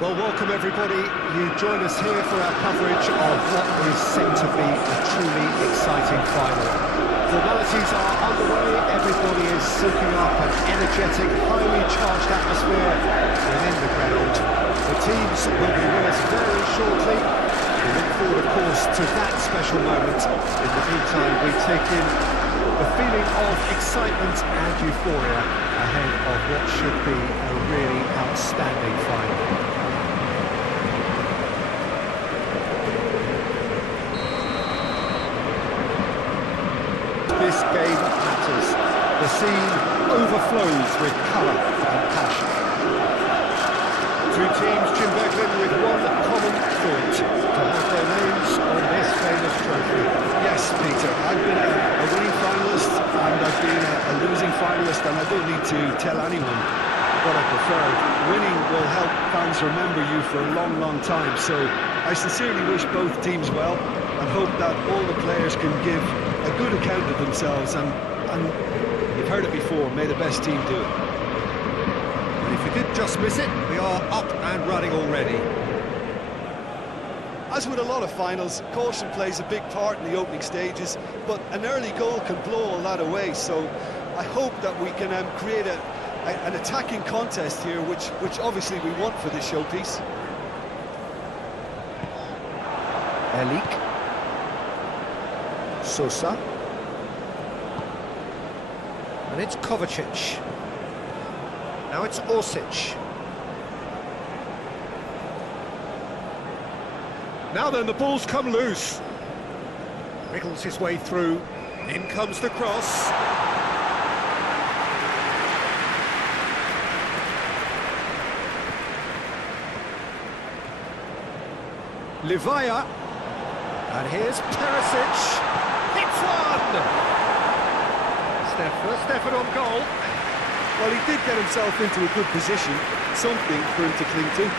Well, welcome everybody. You join us here for our coverage of what is set to be a truly exciting final. Formalities are underway, everybody is soaking up an energetic, highly charged atmosphere within the ground. The teams will be with us very shortly. We look forward, of course, to that special moment. In the meantime, we take in the feeling of excitement and euphoria ahead of what should be a really outstanding final. This game matters. The scene overflows with colour and passion. Two teams chimbeggling with one common thought: to have their names on this famous trophy. Yes, Peter, I've been a winning finalist and I've been a losing finalist, and I don't need to tell anyone what I prefer. Winning will help fans remember you for a long, long time, so I sincerely wish both teams well and hope that all the players can give a good account of themselves, and you've heard it before, may the best team do it. And if you did just miss it, we are up and running already. As with a lot of finals, caution plays a big part in the opening stages, but an early goal can blow all that away, so I hope that we can create an attacking contest here, which obviously we want for this showpiece. Elik. Sosa. And it's Kovacic. Now it's Orsic. Now then, the ball's come loose. Wriggles his way through. In comes the cross. Livaya. And here's Perisic. Hits one! First effort on goal. Well, he did get himself into a good position, something for him to cling to.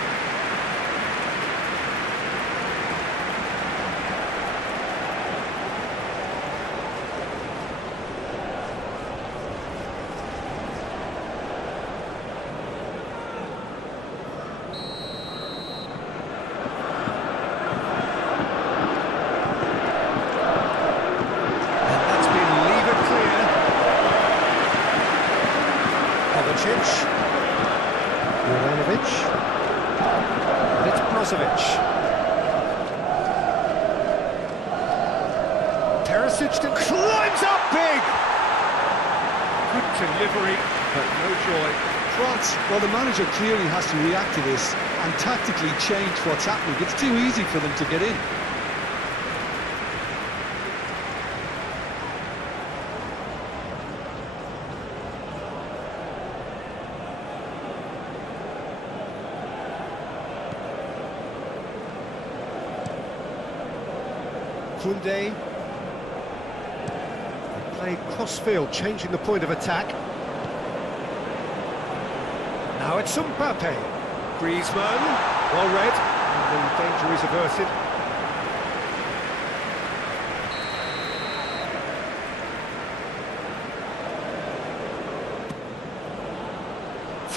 Juranovic, and it's Brozovic. Perisic climbs up big! Good delivery, but no joy. France, well, the manager clearly has to react to this and tactically change what's happening. It's too easy for them to get in. Koundé. Play cross-field, changing the point of attack. Now it's Mbappe. Griezmann, well read, and the danger is averted.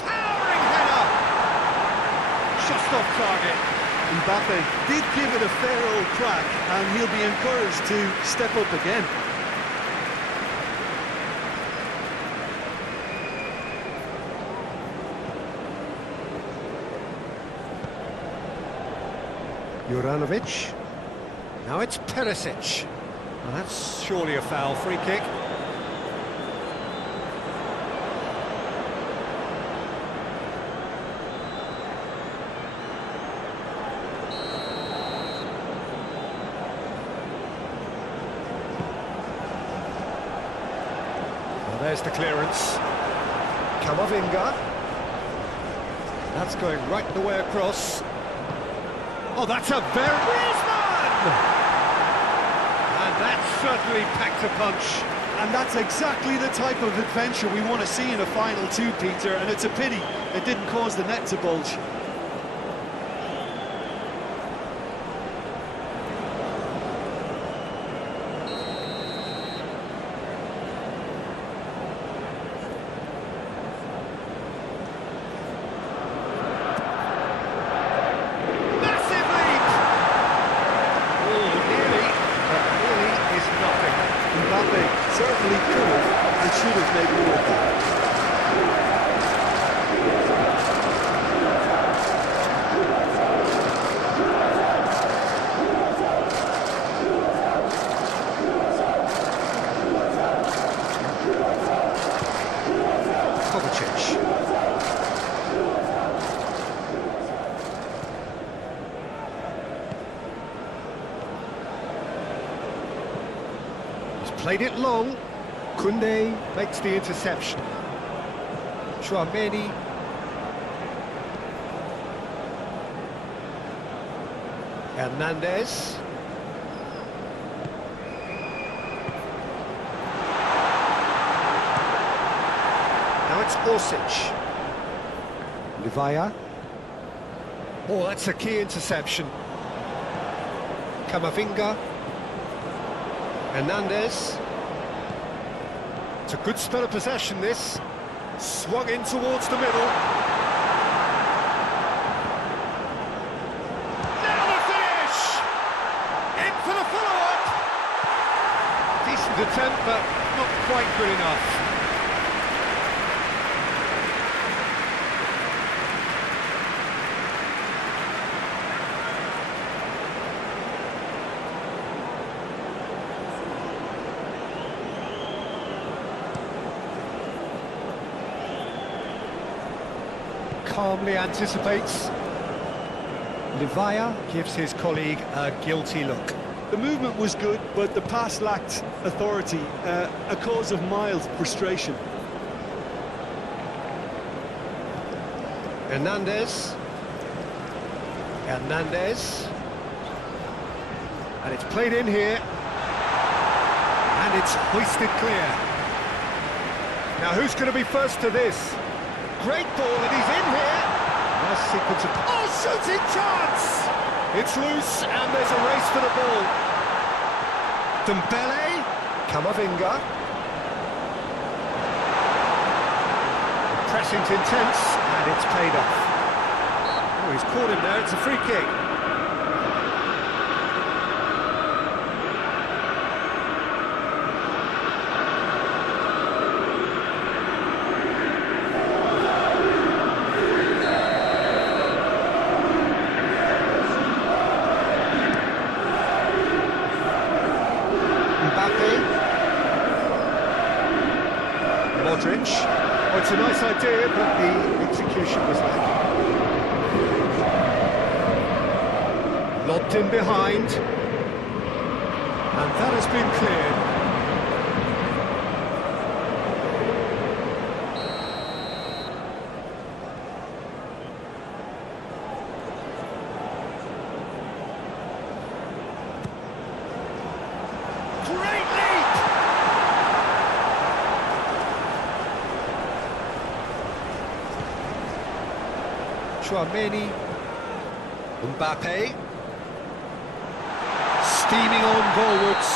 Towering header! Just off target. Mbappe did give it a fair old crack, and he'll be encouraged to step up again. Juranovic. Now it's Perisic. Well, that's surely a foul. Free kick. There's the clearance. Camavinga. That's going right the way across. Oh, that's a very... Griezmann! And that certainly packed a punch. And that's exactly the type of adventure we want to see in a final too, Peter, and it's a pity it didn't cause the net to bulge. Played it long. Koundé makes the interception. Chouameni. Hernandez. Now it's Orsic. Livaya. Oh, that's a key interception. Camavinga. Hernandez. It's a good spell of possession, this. Swung in towards the middle. Now the finish! In for the follow-up! Decent attempt, but not quite good enough. Calmly anticipates. Livaya gives his colleague a guilty look. The movement was good, but the pass lacked authority, a cause of mild frustration. Hernandez. Hernandez. And it's played in here. And it's hoisted clear. Now who's going to be first to this? Great ball, and he's in here. Nice sequence of... Oh, shooting chance! It's loose, and there's a race for the ball. Dembele. Camavinga. The pressing's intense, and it's paid off. Oh, he's caught him there. It's a free kick. Modric. Oh, it's a nice idea, but the execution was lacking. Lobbed in behind. And that has been cleared. Great leap! Chouameni, Mbappe, steaming on goalwards,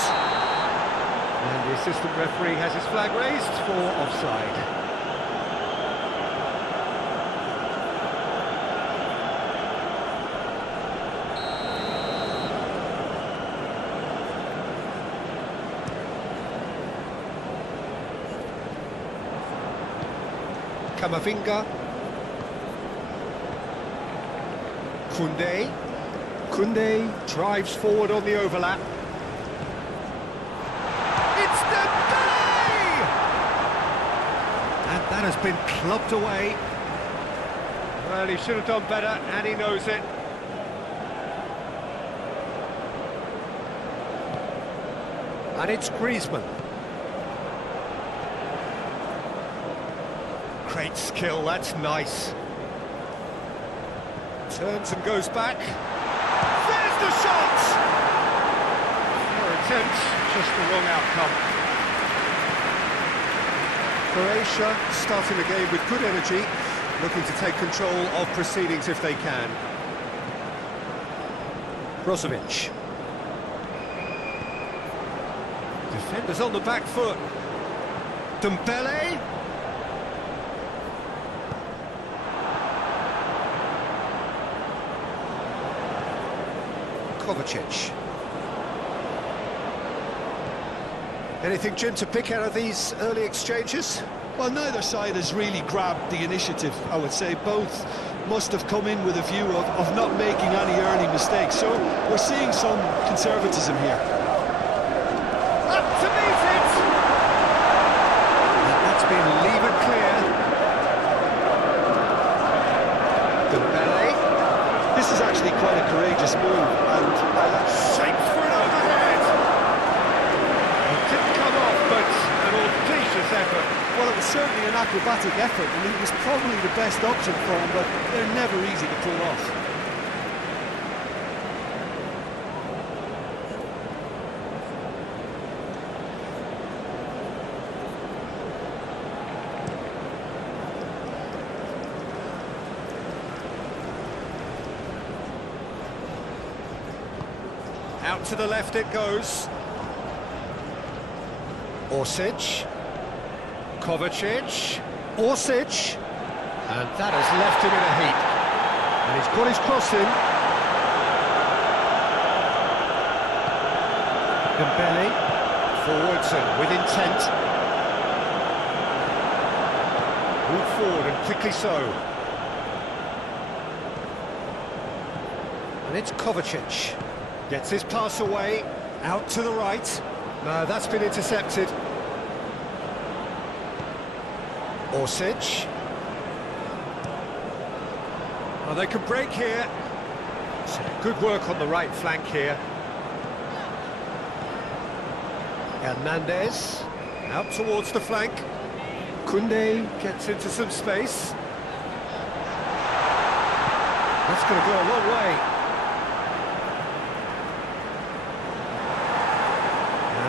and the assistant referee has his flag raised for offside. Camavinga. Koundé. Koundé drives forward on the overlap. It's Dembele! And that has been clubbed away. Well, he should have done better, and he knows it. And it's Griezmann. Great skill, that's nice. Turns and goes back. There's the shot! Fair attempt, just the wrong outcome. Croatia starting the game with good energy, looking to take control of proceedings if they can. Brozovic. Defenders on the back foot. Dembele. Kovacic. Anything, Jim, to pick out of these early exchanges? Well, neither side has really grabbed the initiative, I would say. Both must have come in with a view of not making any early mistakes. So we're seeing some conservatism here. Up to meet it! And that's been levered clear. Dembele. This is actually quite a courageous move, and Shaped for an overhead. It didn't come off. this effort? Well, it was certainly an acrobatic effort, and it was probably the best option for him, but they're never easy to pull off. Out to the left it goes. Orsic. Kovacic. Orsic. And that has left him in a heap. And he's got his cross in. Dembele. Forwards and with intent. Move forward and quickly so. And it's Kovacic. Gets his pass away, out to the right. No, that's been intercepted. Orsic. Oh, they can break here. So good work on the right flank here. Hernandez, out towards the flank. Koundé gets into some space. That's going to go a long way.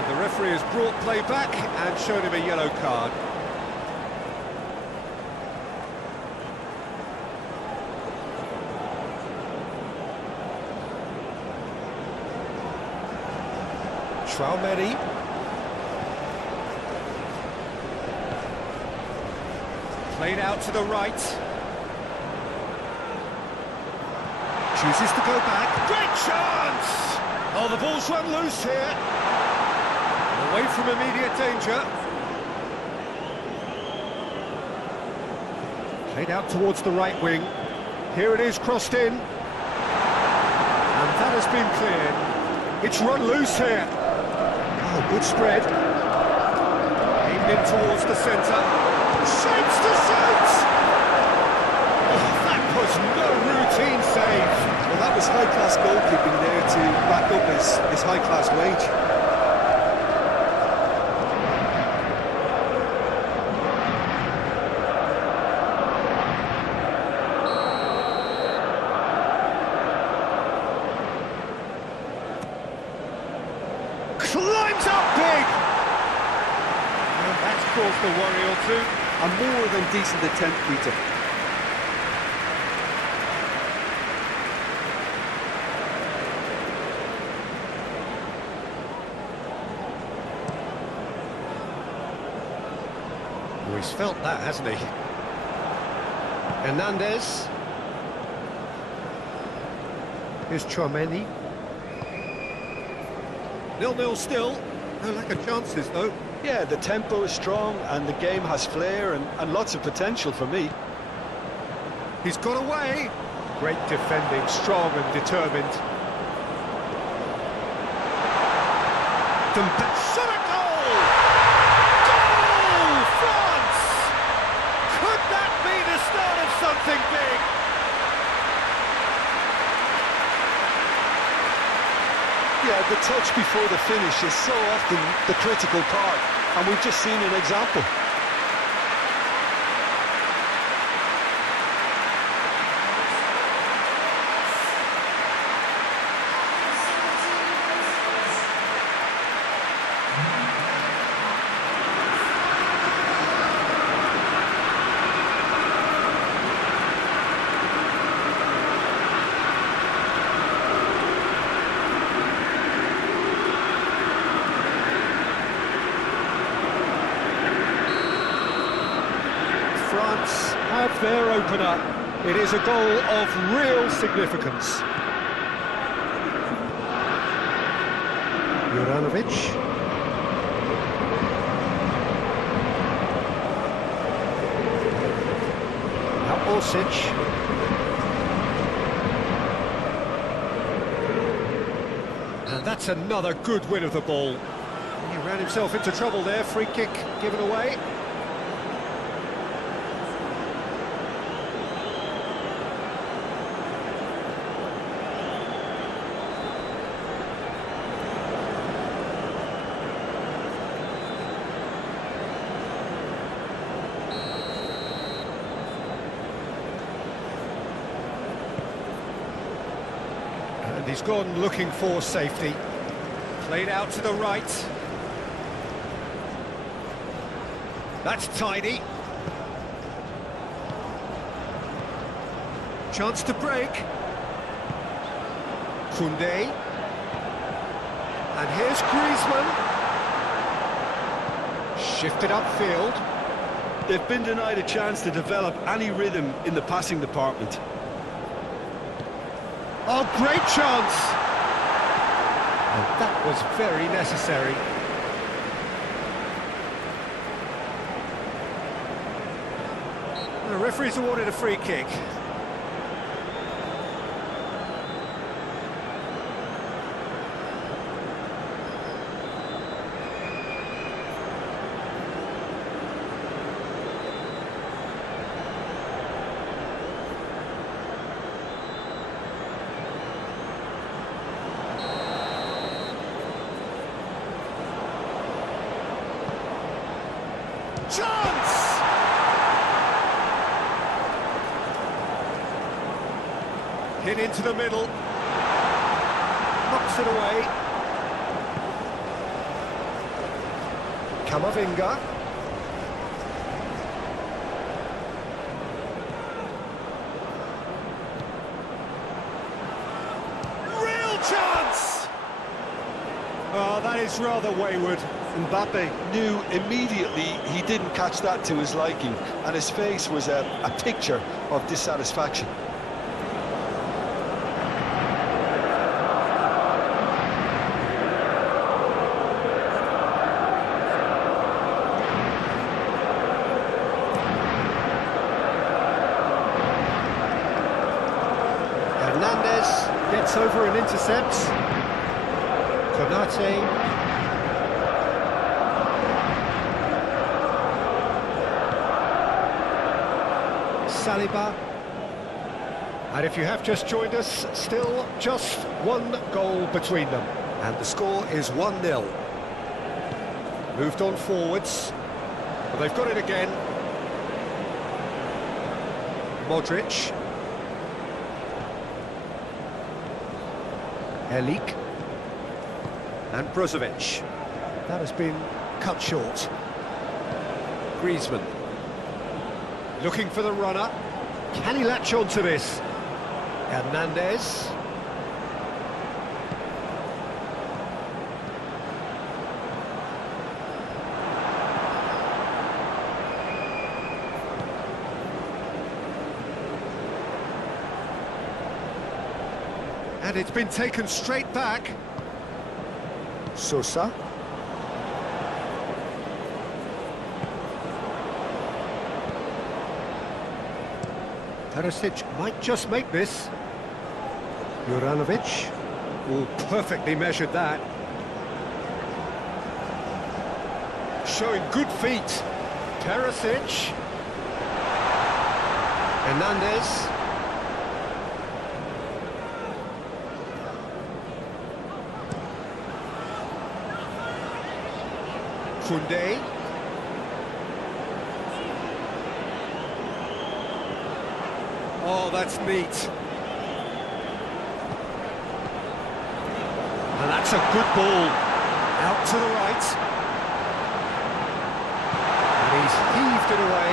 The referee has brought play back and shown him a yellow card. Traoré. Played out to the right. Chooses to go back. Great chance! Oh, the ball's run loose here. Away from immediate danger. Played out towards the right wing. Here it is, crossed in. And that has been cleared. It's run loose here. Oh, good spread. Aimed in towards the centre. Shapes to shoot! Oh, that was no routine save. Well, that was high-class goalkeeping there to back up his high-class wage. Climbs up big! And that's caused a worry or two. A more than decent attempt, Peter. Oh, he's felt that, hasn't he? Hernandez. Here's Traoré. 0-0 still. No lack of chances, though. Yeah, the tempo is strong and the game has flair and lots of potential for me. He's got away. Great defending, strong and determined. Shot a goal! Goal! France! Could that be the start of something big? Yeah, the touch before the finish is so often the critical part, and we've just seen an example. France have their opener. It is a goal of real significance. Juranovic. Now Orsic. And that's another good win of the ball. He ran himself into trouble there. Free kick given away. And he's gone looking for safety. Played out to the right. That's tidy. Chance to break. Koundé. And here's Griezmann. Shifted upfield. They've been denied a chance to develop any rhythm in the passing department. Oh, great chance! And that was very necessary. The referee's awarded a free kick. Chance! Hit into the middle. Knocks it away. Camavinga. Real chance! Oh, that is rather wayward. Mbappe knew immediately he didn't catch that to his liking, and his face was a picture of dissatisfaction. Hernandez gets over and intercepts. Konate. Saliba. And if you have just joined us, still just one goal between them. And the score is 1-0. Moved on forwards. But they've got it again. Modric. Elik. And Brozovic. That has been cut short. Griezmann. Looking for the runner. Can he latch on to this? Hernandez. And it's been taken straight back. Sosa. Perisic might just make this. Juranovic. Oh, perfectly measured that. Showing good feet. Perisic. Hernandez. Koundé. Oh, that's neat. And that's a good ball. Out to the right. And he's heaved it away.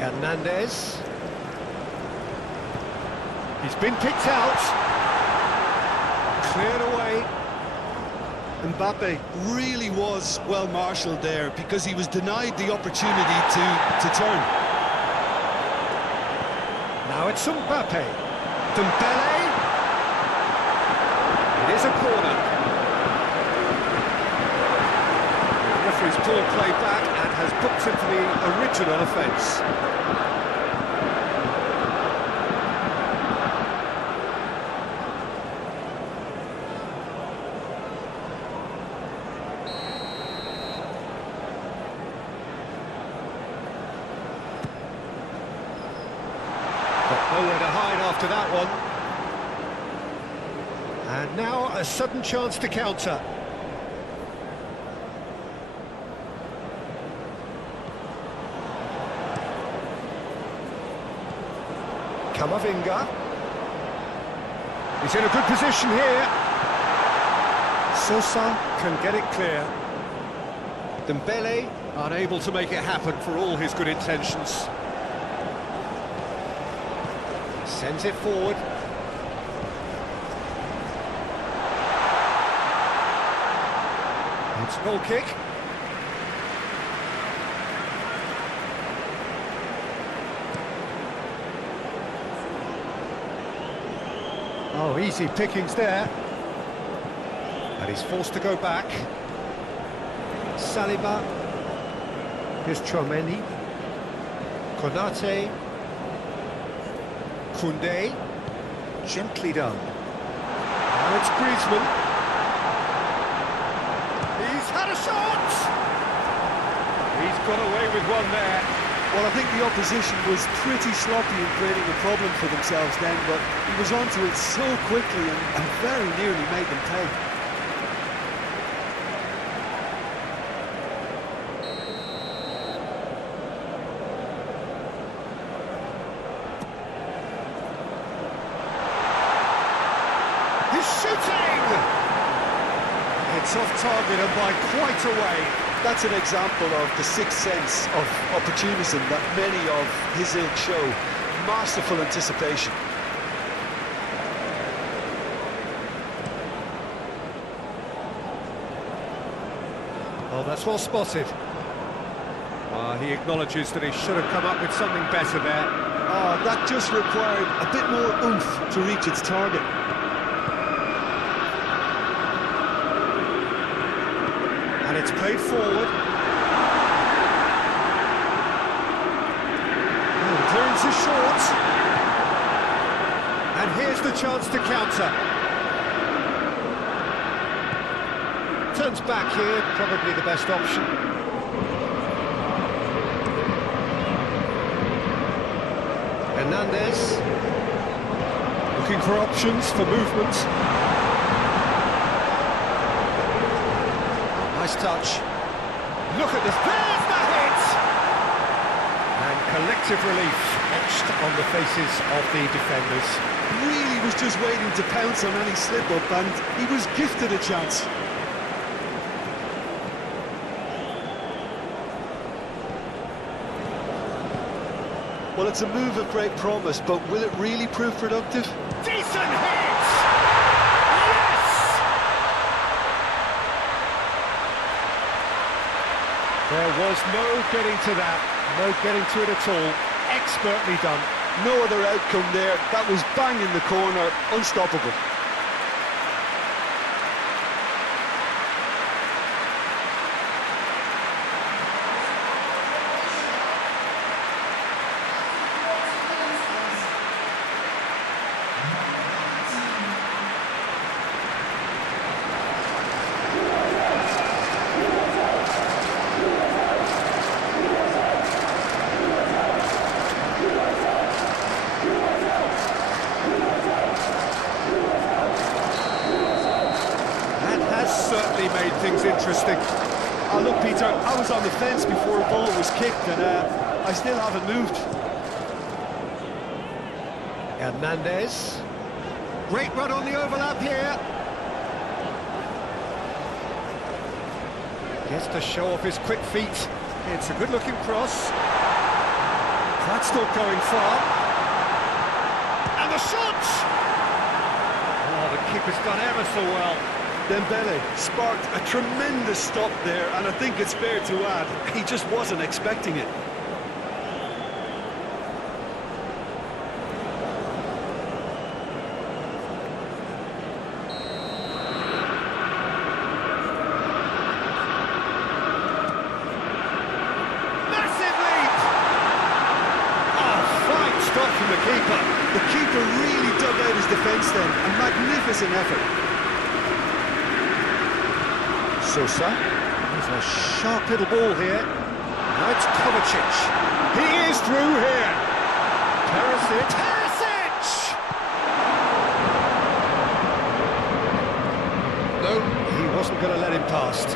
Hernandez. He's been picked out. Cleared away. Mbappe really was well marshalled there because he was denied the opportunity to turn. Now it's Mbappe. Dembele. It is a corner. The referee's pulled play back and has booked him for the original offence. Nowhere to hide after that one. And now a sudden chance to counter. Camavinga. He's in a good position here. Sosa can get it clear. Dembele unable to make it happen for all his good intentions. Sends it forward. It's a goal kick. Oh, easy pickings there. And he's forced to go back. Saliba. Here's Chouameni. Konate. Koundé. Gently done. Now it's Griezmann. He's had a shot! He's got away with one there. Well, I think the opposition was pretty sloppy in creating a problem for themselves then, but he was onto it so quickly and very nearly made them pay. He's shooting! It's off target and by quite a way. That's an example of the sixth sense of opportunism that many of his ilk show. Masterful anticipation. Oh, that's well spotted. He acknowledges that he should have come up with something better there. Oh, that just required a bit more oomph to reach its target. And it's played forward. Oh, clearance is short. And here's the chance to counter. Turns back here, probably the best option. Hernandez. Looking for options for movement. Nice touch. Look at this. There's the hit! And collective relief etched on the faces of the defenders. Really was just waiting to pounce on any slip-up, and he was gifted a chance. Well, it's a move of great promise, but will it really prove productive? Decent hit! There was no getting to that, no getting to it at all. Expertly done. No other outcome there. That was bang in the corner, unstoppable. Certainly made things interesting. Oh, look, Peter, I was on the fence before a ball was kicked, and I still haven't moved. Hernandez. Great run on the overlap here. Gets to show off his quick feet. It's a good-looking cross. That's not going far. And the shot! Oh, the keeper's done ever so well. Dembele sparked a tremendous stop there, and I think it's fair to add, he just wasn't expecting it. Massive leap! Oh, fine stop from the keeper. The keeper really dug out his defence then, a magnificent effort. Sosa. There's a sharp little ball here. Now it's Kovacic. He is through here. Perisic. Perisic! No, he wasn't going to let him past.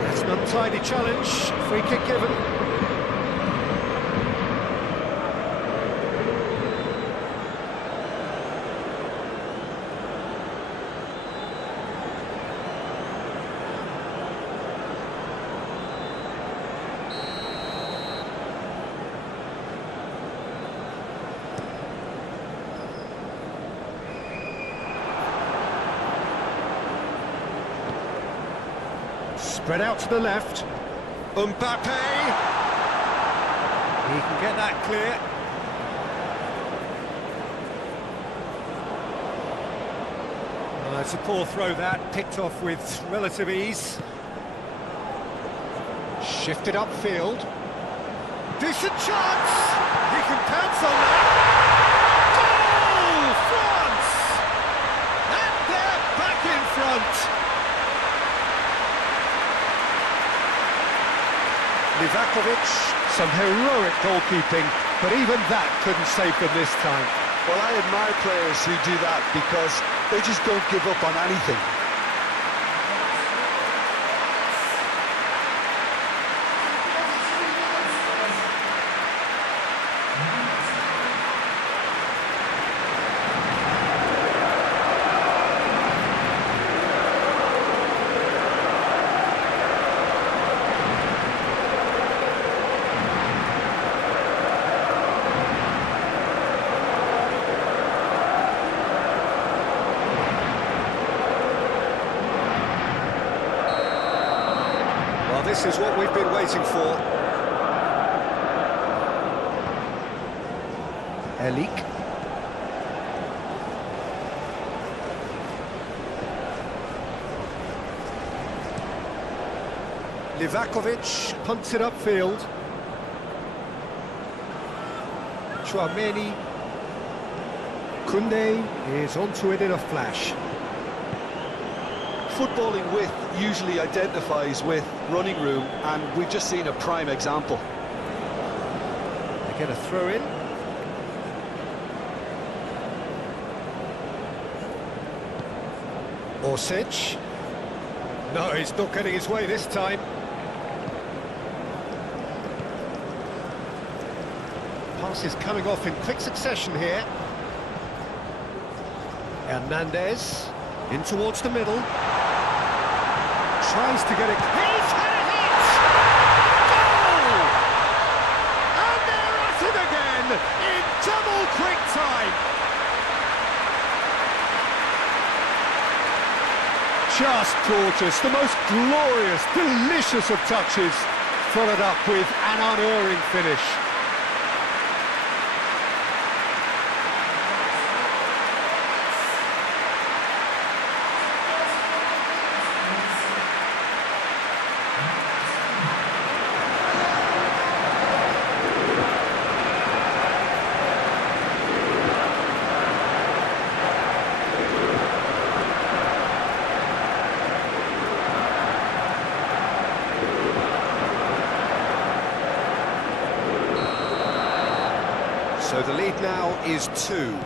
That's an untidy challenge. Free kick given. Spread out to the left. Mbappe! He can get that clear. It's a poor throw that, picked off with relative ease. Shifted upfield. Decent chance! He can pounce on that. Goal! France! And they're back in front. Livakovic, some heroic goalkeeping, but even that couldn't save them this time. Well, I admire players who do that because they just don't give up on anything. This is what we've been waiting for. Elik. Livakovic punts it upfield. Chouameni. Koundé is onto it in a flash. Footballing width usually identifies with running room, and we've just seen a prime example. They get a throw in. Orsic. No, he's not getting his way this time. Pass is coming off in quick succession here. Hernandez in towards the middle. Tries to get it. He's had a hit! Goal! And they're at it again in double quick time. Just gorgeous, the most glorious, delicious of touches, followed up with an unerring finish. So the lead now is 2.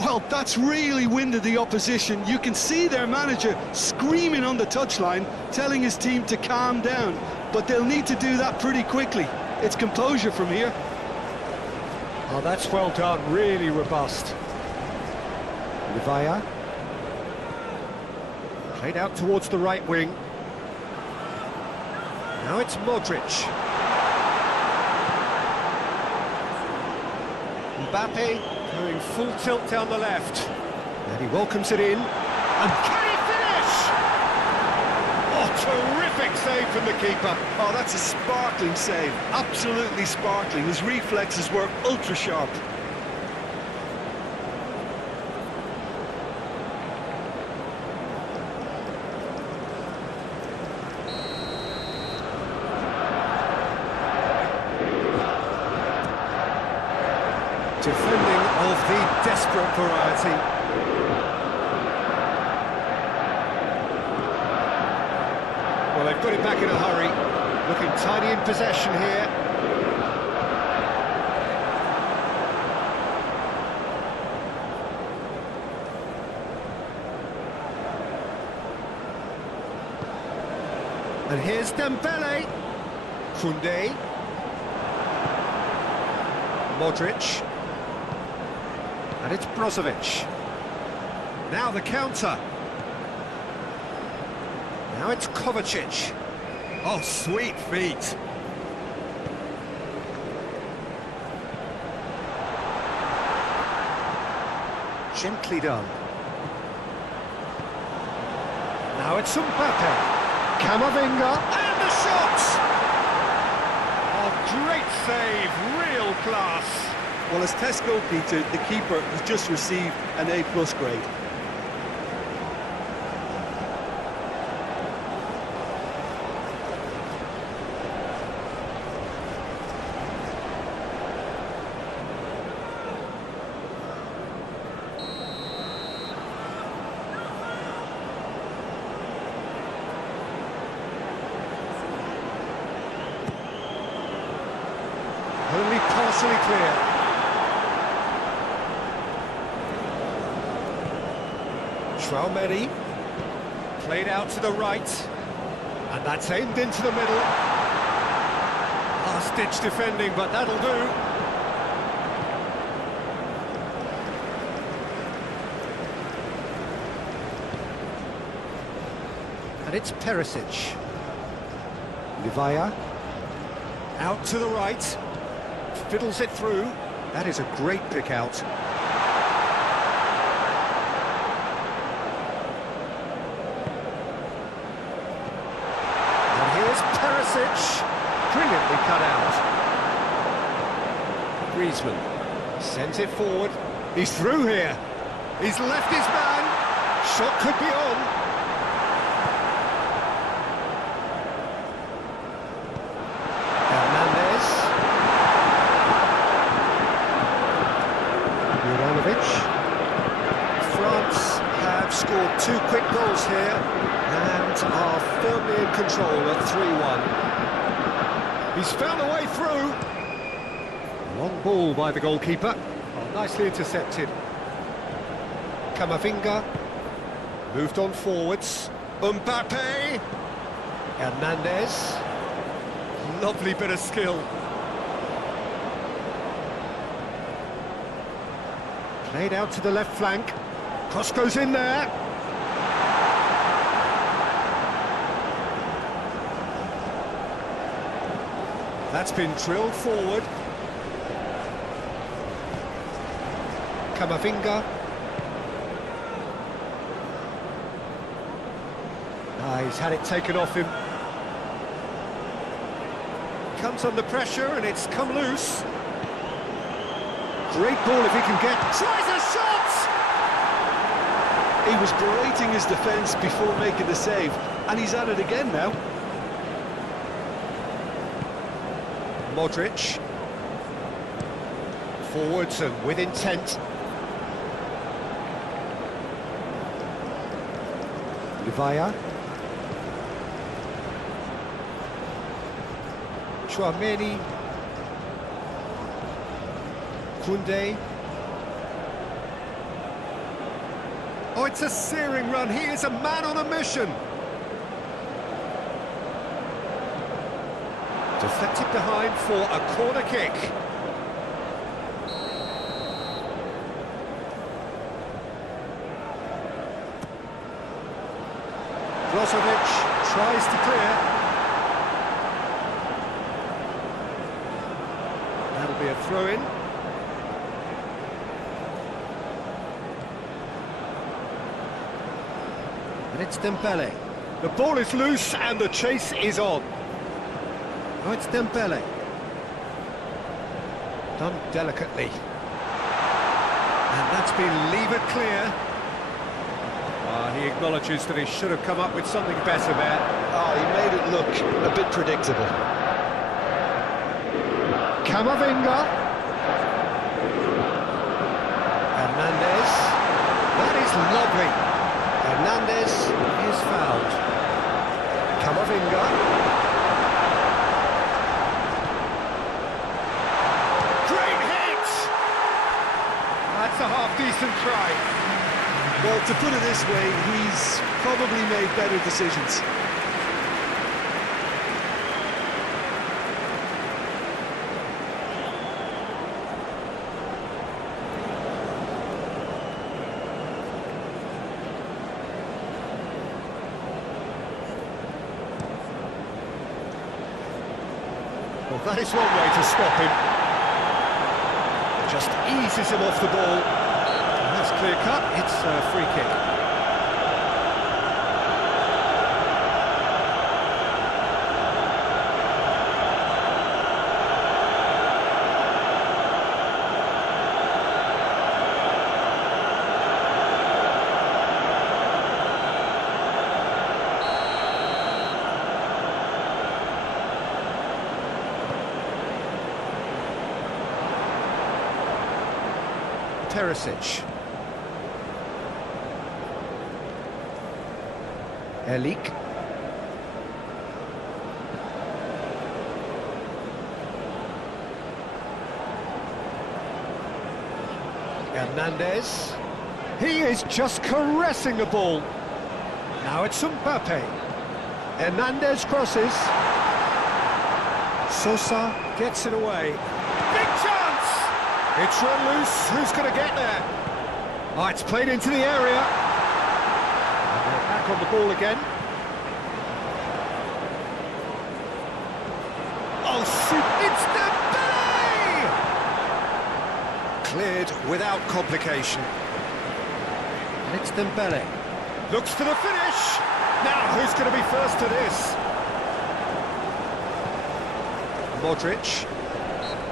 Well, that's really winded the opposition. You can see their manager screaming on the touchline, telling his team to calm down. But they'll need to do that pretty quickly. It's composure from here. Oh, that's well done, really robust. Livaya. Played out towards the right wing. Now it's Modric. Mbappe going full tilt down the left. And he welcomes it in. And can he finish? Oh, terrific save from the keeper. Oh, that's a sparkling save. Absolutely sparkling. His reflexes were ultra sharp. Defending of the desperate variety. Well, they've got it back in a hurry. Looking tidy in possession here. And here's Dembele. Koundé. Modric. And it's Brozovic. Now the counter. Now it's Kovacic. Oh, sweet feet. Gently done. Now it's Mbappe. Camavinga, and the shot! Oh, great save, real class. Well, as test goalkeeper, the keeper has just received an A+ grade. Only partially clear. Traoré, played out to the right, and that's aimed into the middle. Last-ditch defending, but that'll do. And it's Perisic. Livaya, out to the right. Fiddles it through. That is a great pick out. And here's Perisic. Brilliantly cut out. Griezmann sends it forward. He's through here. He's left his man. Shot could be on. France have scored 2 quick goals here and are firmly in control at 3-1. He's found a way through. Long ball by the goalkeeper. Oh, nicely intercepted. Camavinga moved on forwards. Mbappe. Hernandez. Lovely bit of skill. Played out to the left flank. Cross goes in there. That's been drilled forward. Camavinga. He's had it taken off him. Comes under pressure and it's come loose. Great ball if he can get... Tries a shot! He was berating his defence before making the save, and he's at it again now. Modric. Forwards and with intent. Livaya. Traoré. Koundé. Oh, it's a searing run. He is a man on a mission. Deflected behind for a corner kick. Brozovic tries to clear. That'll be a throw-in. And it's Dembele. The ball is loose and the chase is on. Oh, it's Dembele. Done delicately. And that's been levered clear. He acknowledges that he should have come up with something better there. Oh, he made it look a bit predictable. Camavinga. Hernandez. That is lovely. Hernandez is fouled. Camavinga. Great hit! That's a half-decent try. Well, to put it this way, he's probably made better decisions. Well, that is one way to stop him. Just eases him off the ball. And that's clear cut, it's a free kick. Perisic. Elik. Hernandez. He is just caressing the ball. Now it's Mbappe. Hernandez crosses. Sosa gets it away. Big chance! It's run loose. Who's going to get there? Oh, it's played into the area. And they're back on the ball again. Oh, shoot! It's Dembele! Cleared without complication. And it's Dembele. Looks for the finish. Now, who's going to be first to this? Modric.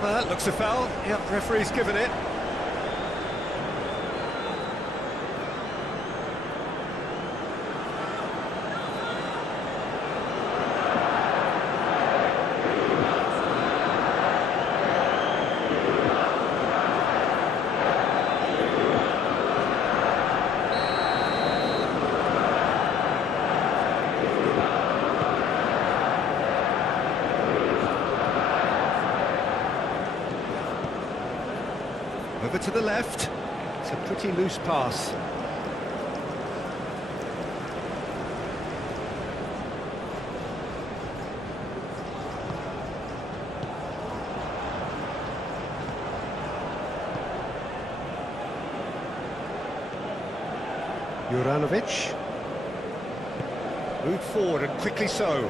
Well, that looks a foul. Yep, referee's given it. Over to the left. It's a pretty loose pass. Juranovic. Moved forward and quickly so.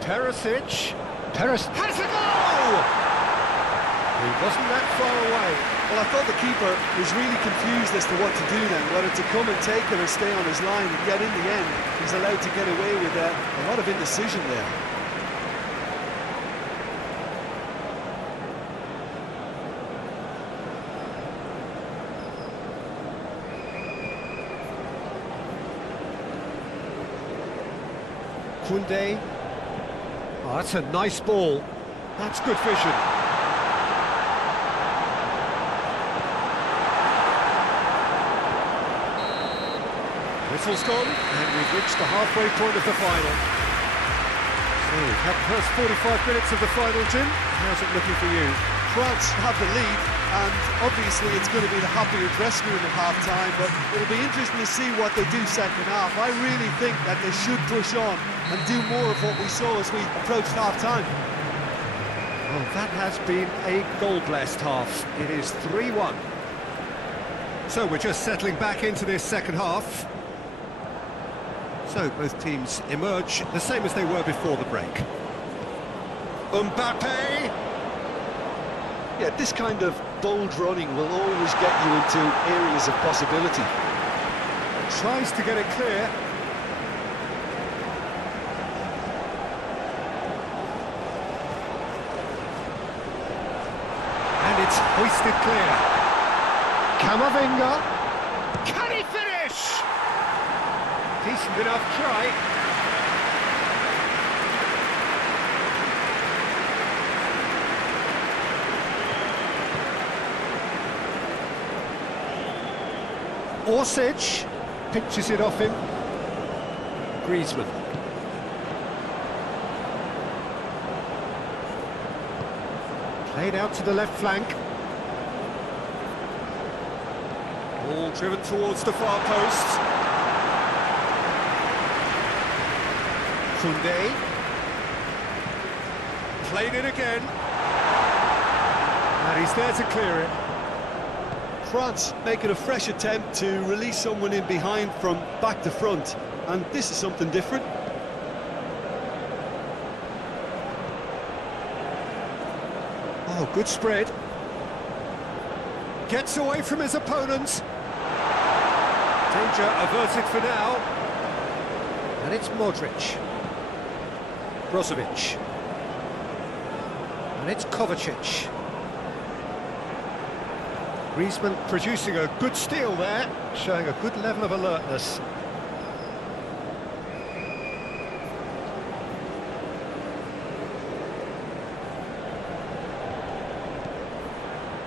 Perisic. Perisic has a goal! He wasn't that far away. Well, I thought the keeper was really confused as to what to do then, whether to come and take it or stay on his line, and yet in the end, he's allowed to get away with a lot of indecision there. Koundé. Oh, that's a nice ball. That's good vision. Whistle's gone, and we've reached the halfway point of the final. So we've had the first 45 minutes of the final, Jim. How's it looking for you? France have the lead, and obviously it's going to be the happier dressing room at half-time, but it'll be interesting to see what they do second half. I really think that they should push on and do more of what we saw as we approached half-time. Well, that has been a goal-blessed half. It is 3-1. So we're just settling back into this second half. So both teams emerge the same as they were before the break. Mbappe! Yeah, this kind of bold running will always get you into areas of possibility. Tries to get it clear. And it's hoisted clear. Camavinga. Can he finish? Decent enough try. Orsic pitches it off him. Griezmann. Played out to the left flank. Ball driven towards the far post. Koundé. Played it again. And he's there to clear it. France making a fresh attempt to release someone in behind from back to front, and this is something different. Oh, good spread. Gets away from his opponent. Danger averted for now. And it's Modric. Brozovic. And it's Kovacic. Griezmann producing a good steal there, showing a good level of alertness.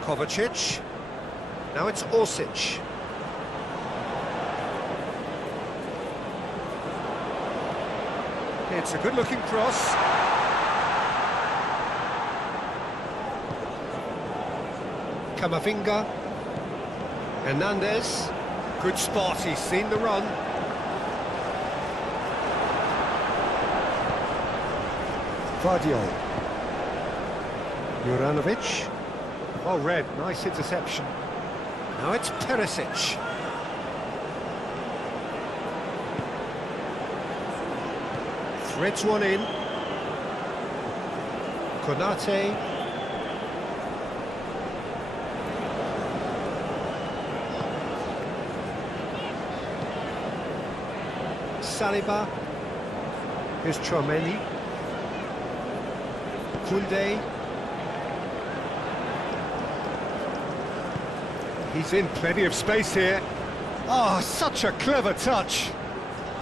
Kovacic. Now it's Orsic. It's a good-looking cross. Camavinga. Hernandez. Good spot, he's seen the run. Vardiol. Juranovic. Oh, red, nice interception. Now it's Perisic. Threads one in. Konate. Saliba. Here's Tchouaméni. Koundé. He's in plenty of space here. Oh, such a clever touch.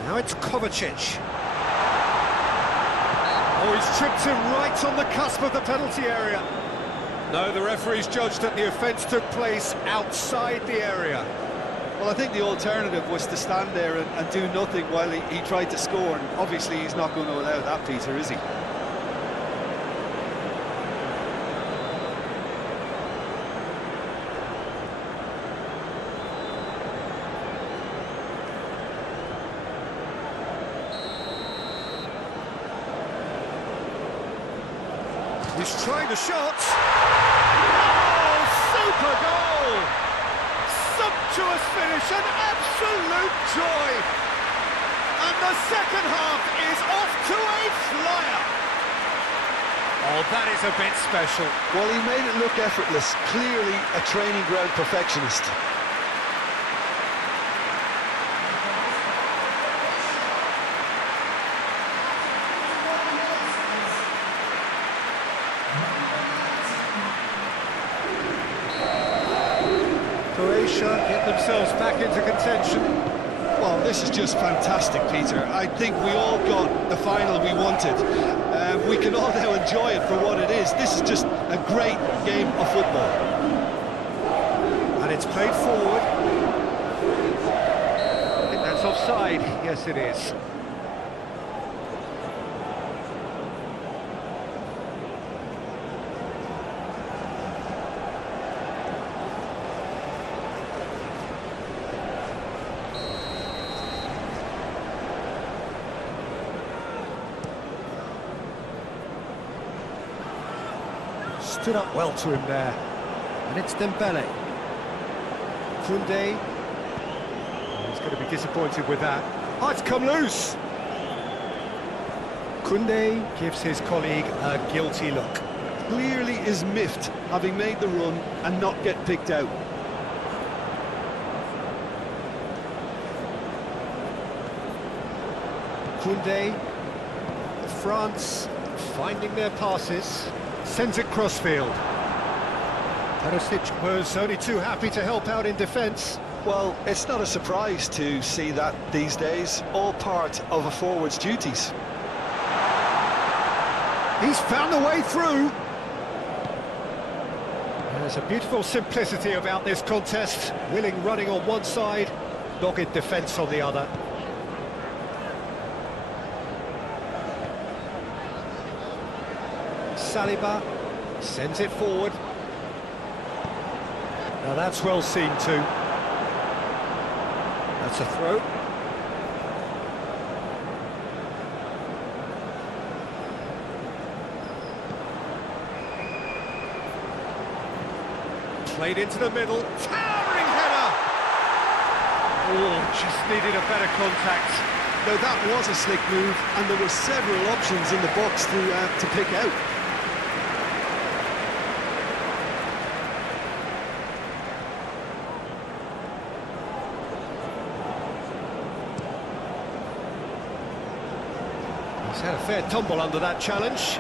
Now it's Kovacic. Oh, he's tripped him right on the cusp of the penalty area. No, the referee's judged that the offence took place outside the area. Well, I think the alternative was to stand there and do nothing while he tried to score, and obviously he's not going to allow that, Peter, is he? He's trying the shot. Oh, super goal! Sumptuous finish, an absolute joy. And the second half is off to a flyer. Oh, that is a bit special. Well, he made it look effortless. Clearly a training ground perfectionist. Croatia get themselves back into contention. Well, this is just fantastic, Peter. I think we all got the final we wanted. We can all now enjoy it for what it is. This is just a great game of football. And it's played forward. I think that's offside. Yes, it is. Stood up well to him there. And it's Dembele. Koundé. He's going to be disappointed with that. Oh, it's come loose! Koundé gives his colleague a guilty look. Clearly is miffed, having made the run and not get picked out. Koundé. France finding their passes. Sends it crossfield. Perisic was only too happy to help out in defence. Well, it's not a surprise to see that these days, all part of a forward's duties. He's found a way through. There's a beautiful simplicity about this contest. Willing running on one side, dogged defence on the other. Saliba sends it forward. Now that's well seen too. That's a throw. Played into the middle. Towering header! Oh, just needed a better contact. Now that was a slick move, and there were several options in the box to pick out. He's had a fair tumble under that challenge.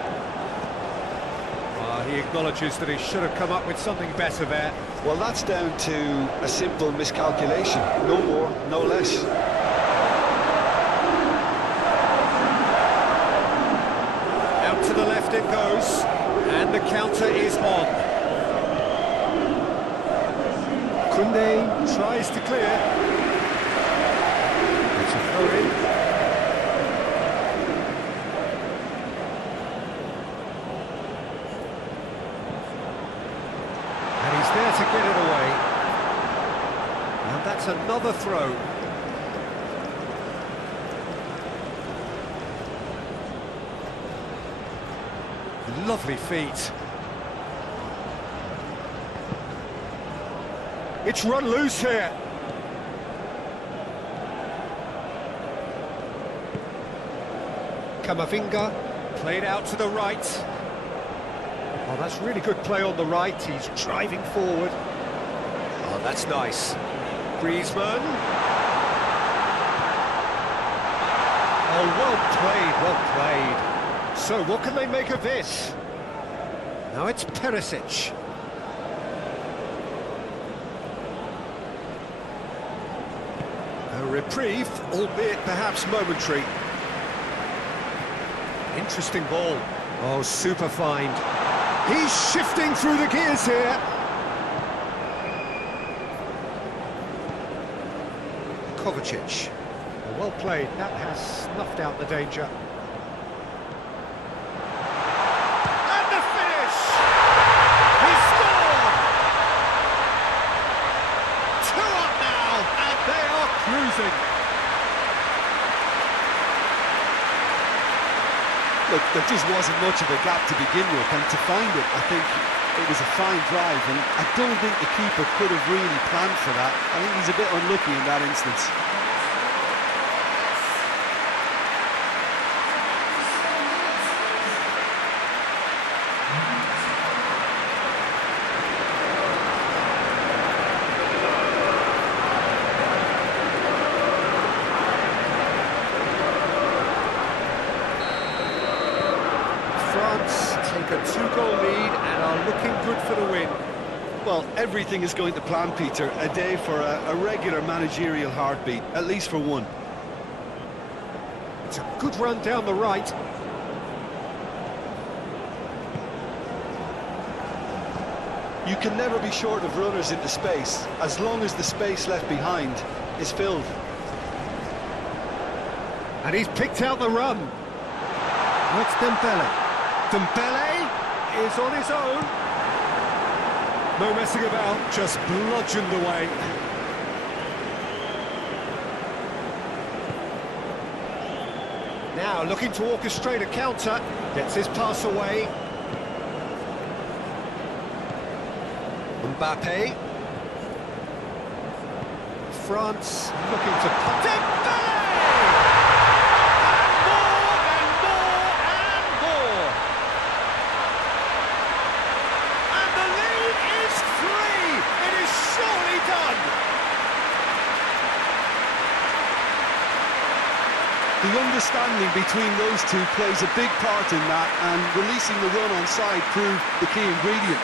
He acknowledges that he should have come up with something better there. Well, that's down to a simple miscalculation. No more, no less. Out to the left it goes, and the counter is on. Kunde tries to clear. It's a throw in. And he's there to get it away. And that's another throw. Lovely feet. It's run loose here. Camavinga played out to the right. Oh, that's really good play on the right. He's driving forward. Oh, that's nice. Griezmann. Oh, well played, well played. So, what can they make of this? Now it's Perisic. A reprieve, albeit perhaps momentary. Interesting ball. Oh, super find. He's shifting through the gears here. Kovacic. Well played. That has snuffed out the danger. Cruising. Look, there just wasn't much of a gap to begin with, and to find it, I think it was a fine drive, and I don't think the keeper could have really planned for that. I think he's a bit unlucky in that instance. Take a two-goal lead and are looking good for the win. Well, everything is going to plan, Peter. A day for a regular managerial heartbeat, at least for one. It's a good run down the right. You can never be short of runners into space, as long as the space left behind is filled. And he's picked out the run. That's Dembele. Dembele is on his own. No messing about, just bludgeoned away. Now looking to orchestrate a counter, gets his pass away. Mbappe. France looking to put Dembele! The understanding between those two plays a big part in that, and releasing the run on side proved the key ingredient.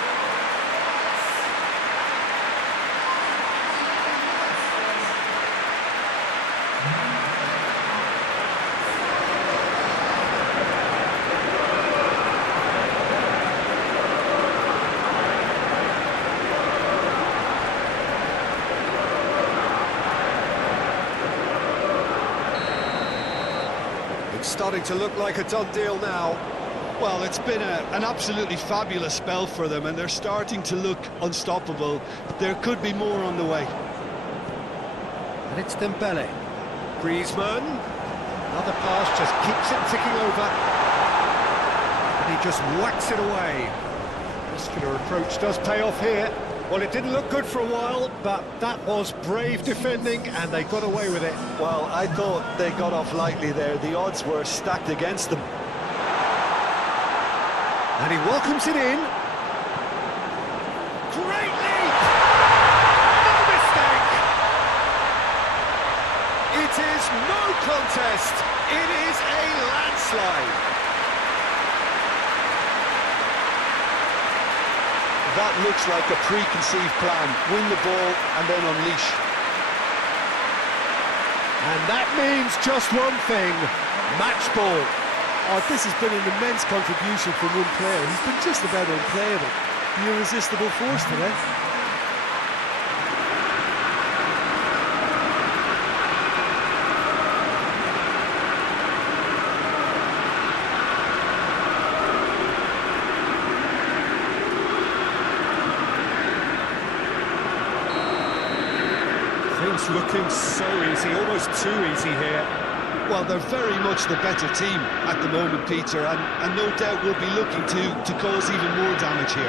Starting to look like a done deal now. Well, it's been an absolutely fabulous spell for them, and they're starting to look unstoppable. There could be more on the way. And it's Dembele. Griezmann. Another pass, just keeps it ticking over. And he just whacks it away. Muscular approach does pay off here. Well, it didn't look good for a while, but that was brave defending, and they got away with it. Well, I thought they got off lightly there. The odds were stacked against them. And he welcomes it in. Great leap! No mistake! It is no contest. It is a landslide. That looks like a preconceived plan. Win the ball and then unleash. And that means just one thing, match ball. Oh, this has been an immense contribution from one player. He's been just about unplayable. The irresistible force today. It's looking so easy, almost too easy here. Well, they're very much the better team at the moment, Peter, and no doubt will be looking to cause even more damage here.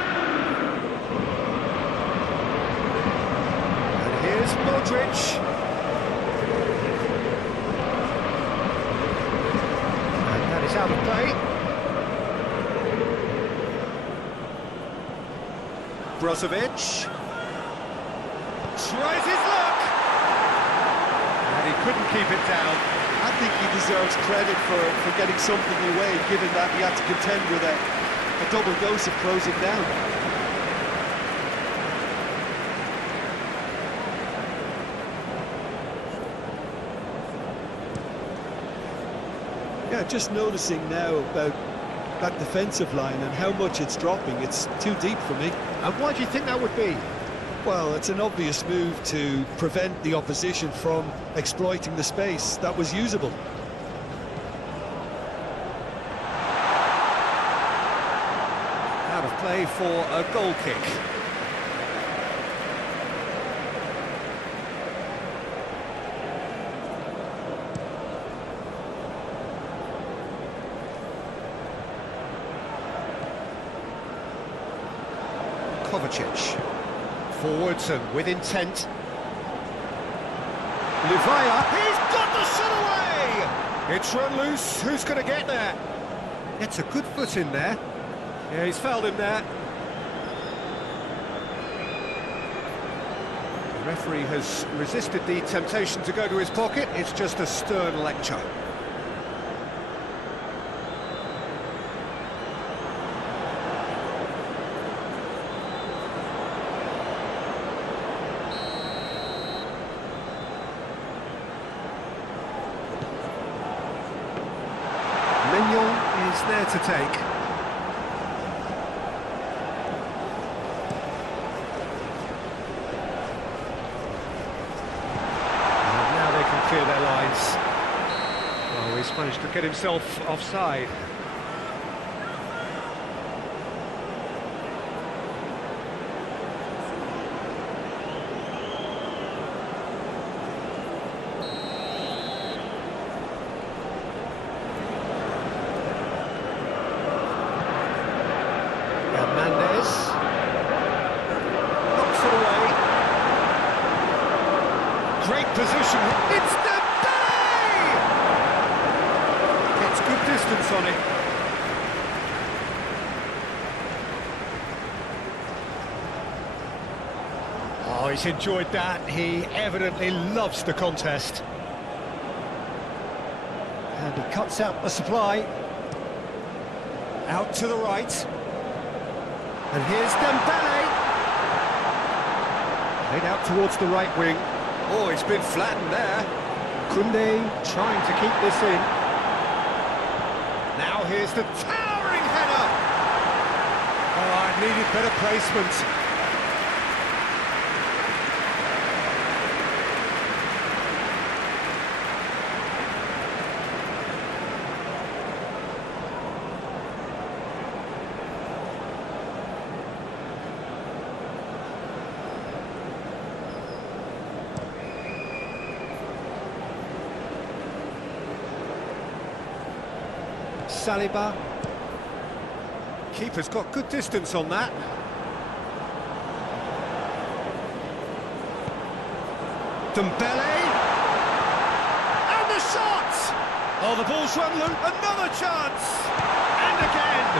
And here's Modric. And that is out of play. Brozovic. Tries his luck! And he couldn't keep it down. I think he deserves credit for getting something away, given that he had to contend with a double dose of closing down. Yeah, just noticing now about that defensive line and how much it's dropping. It's too deep for me. And why do you think that would be? Well, it's an obvious move to prevent the opposition from exploiting the space that was usable. Out of play for a goal kick. Kovacic. Forwards and with intent. Livaya, he's got the shot away! It's run loose, who's going to get there? It's a good foot in there. Yeah, he's fouled him there. The referee has resisted the temptation to go to his pocket. It's just a stern lecture. Mignon is there to take. And now they can clear their lines. Oh, he's managed to get himself offside. Great position. It's Dembele! Gets good distance on it. Oh, he's enjoyed that. He evidently loves the contest. And he cuts out the supply. Out to the right. And here's Dembele. Played out towards the right wing. Oh, he's been flattened there. Koundé trying to keep this in. Now here's the towering header. Oh, I needed better placement. Saliba. Keeper's got good distance on that. Dembele. And the shot! Oh, the ball's run loose. Another chance! And again!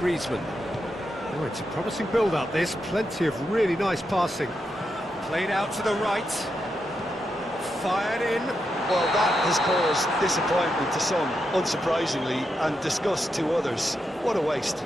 Griezmann. Oh, it's a promising build-up, this. Plenty of really nice passing. Played out to the right. Fired in. Well, that has caused disappointment to some, unsurprisingly, and disgust to others. What a waste.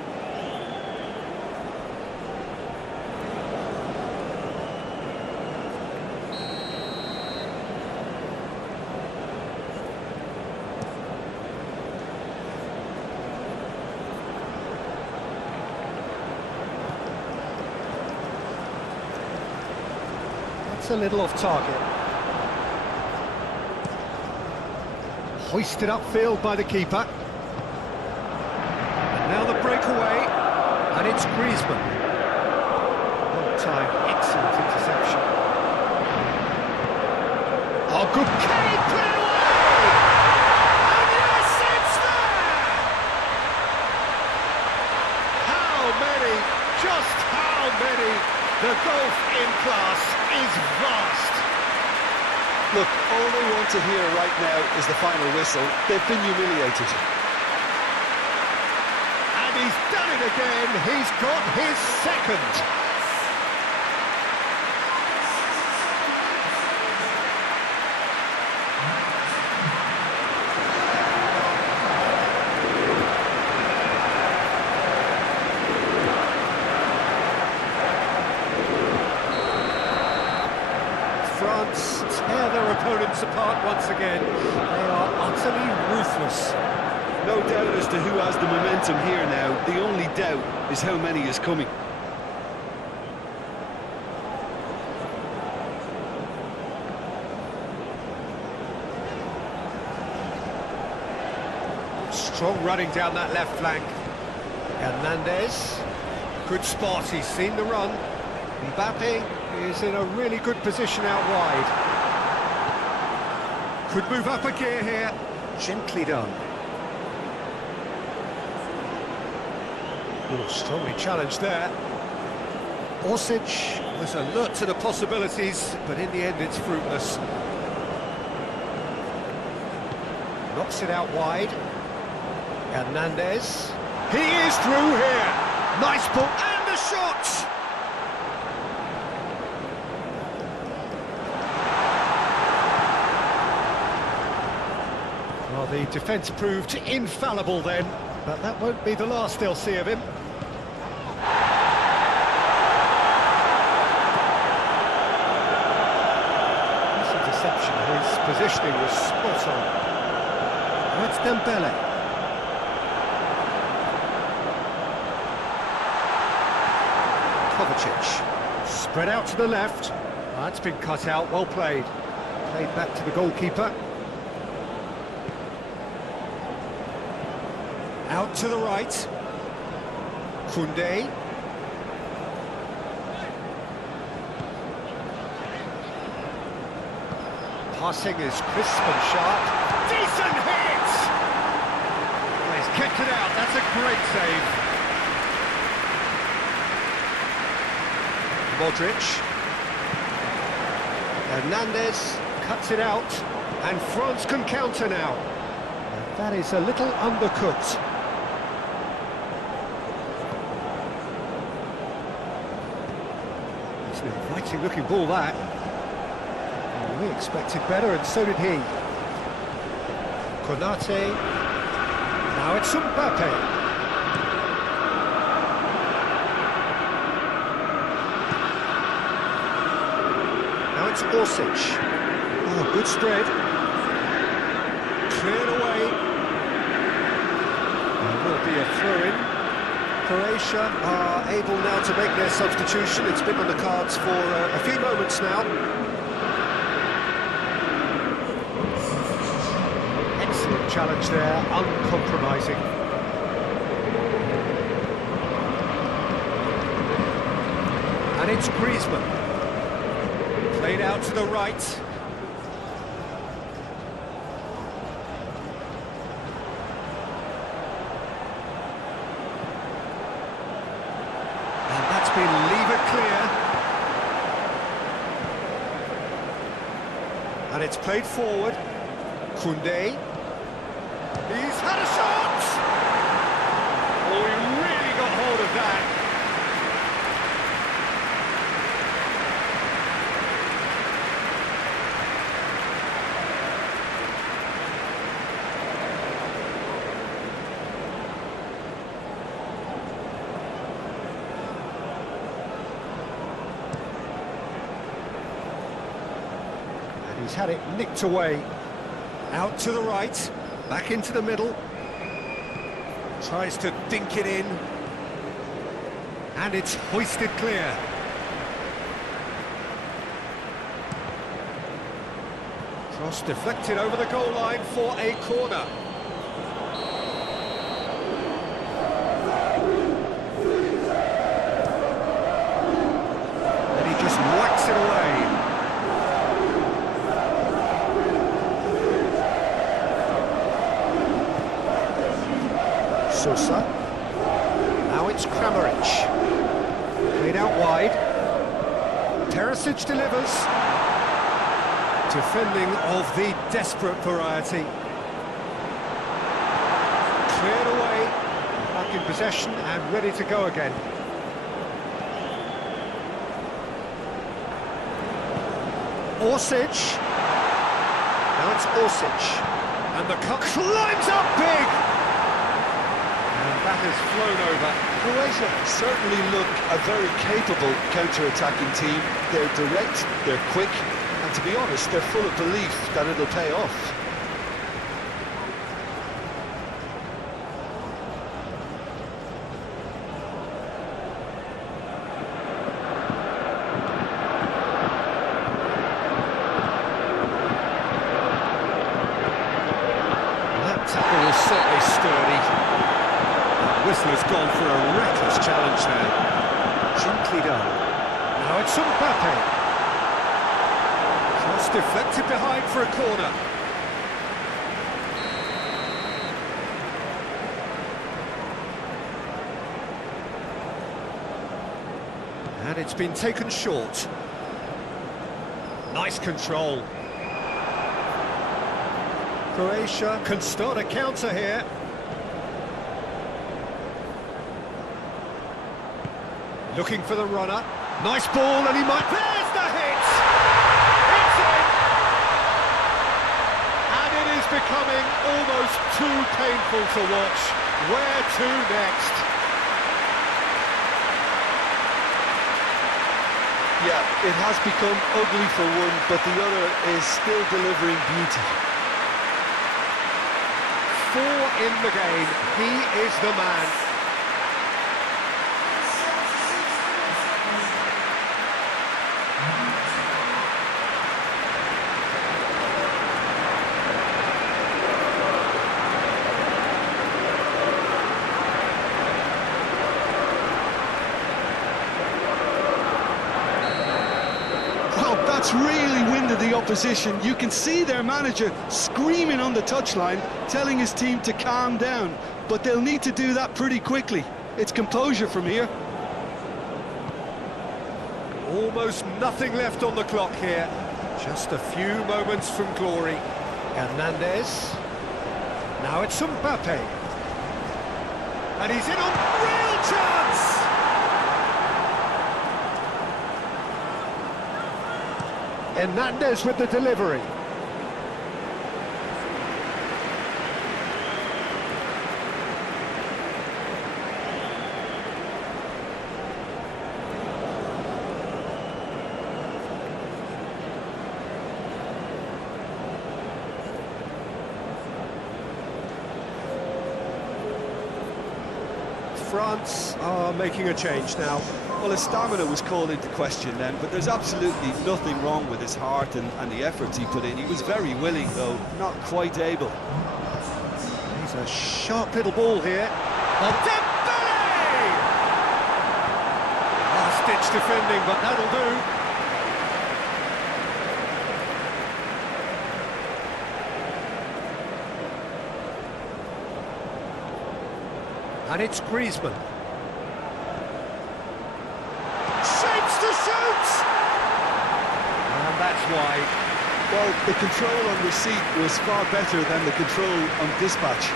It's a little off target. hoisted upfield by the keeper. And now the breakaway, and it's Griezmann. Well-timed, excellent interception. Oh, good Kane, put it away! And yes, it's there! How many, just how many? The gulf in class is vast. Look, all they want to hear right now is the final whistle. They've been humiliated. And he's done it again. He's got his second. France tear their opponents apart once again. They are utterly ruthless. No doubt as to who has the momentum here now. The only doubt is how many is coming. Strong running down that left flank. Hernandez. Good spot, he's seen the run. Mbappe is in a really good position out wide. Could move up a gear here. Gently done. Oh, strongly challenged there. Orsic was alert to the possibilities, but in the end it's fruitless. Knocks it out wide. Hernandez. He is through here. Nice ball and the shot! Well, the defence proved infallible then, but that won't be the last they'll see of him. This interception, his positioning was spot on. Now it's Dembele. Kovacic. Spread out to the left. That's been cut out, well played. Played back to the goalkeeper. Out to the right. Koundé. Passing is crisp and sharp. Decent hit! Well, he's kept it out, that's a great save. Modric. Hernandez cuts it out, and France can counter now. And that is a little undercooked. It's an inviting looking ball, that. Well, we expected better, and so did he. Konate. Now it's Mbappe. It's Orsic. Oh, good spread. Cleared away. There will be a throw-in. Croatia are able now to make their substitution. It's been on the cards for a few moments now. Excellent challenge there, uncompromising. And it's Griezmann. Played out to the right. And that's been lever clear. And it's played forward. Koundé. He's had a shot! Oh, he really got hold of that. He's had it nicked away. Out to the right, back into the middle. Tries to dink it in. And it's hoisted clear. Cross deflected over the goal line for a corner. And he just whacks it away. Sosa. Now it's Kramaric. Played out wide. Teresic delivers. Defending of the desperate variety. Cleared away. Back in possession and ready to go again. Orsic. Now it's Orsic. And the cut climbs up big! And that has flown over. Croatia certainly look a very capable counter-attacking team. They're direct, they're quick, and to be honest, they're full of belief that it'll pay off. That tackle was certainly sturdy. Whistler's gone for a reckless challenge there. Gently done. Now it's Mbappe. Cross deflected behind for a corner. And it's been taken short. Nice control. Croatia can start a counter here. Looking for the runner. Nice ball, and he might... There's the hit! It's in! And it is becoming almost too painful to watch. Where to next? Yeah, it has become ugly for one, but the other is still delivering beauty. 4 in the game. He is the man. That's really winded the opposition. You can see their manager screaming on the touchline, telling his team to calm down, but they'll need to do that pretty quickly. It's composure from here. Almost nothing left on the clock here. Just a few moments from glory. Hernandez. Now it's Mbappe. And he's in on real chance! Hernandez with the delivery. France are making a change now. Well, his stamina was called into question then, but there's absolutely nothing wrong with his heart and the efforts he put in. He was very willing, though, not quite able. He's a sharp little ball here. Dembele! Last-ditch defending, but that'll do. And it's Griezmann. Shapes to shoot! And that's wide. Well, the control on receipt was far better than the control on dispatch.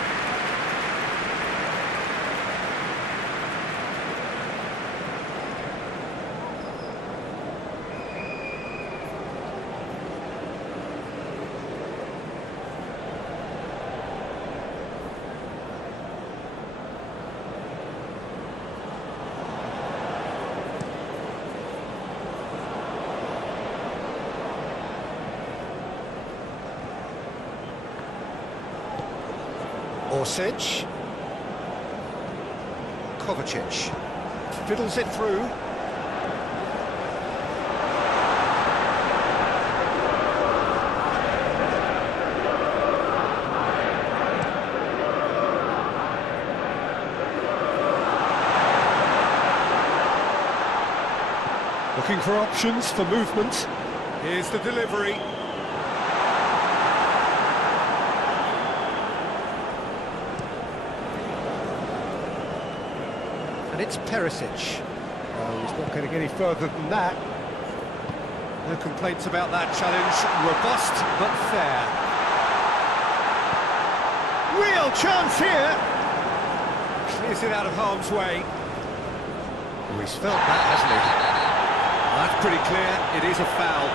Orsic. Kovacic. Fiddles it through. Looking for options for movement. Here's the delivery. And it's Perisic. Oh, he's not going to get any further than that. No complaints about that challenge. Robust, but fair. Real chance here. Clears it out of harm's way. Oh, he's felt that, hasn't he? That's pretty clear. It is a foul.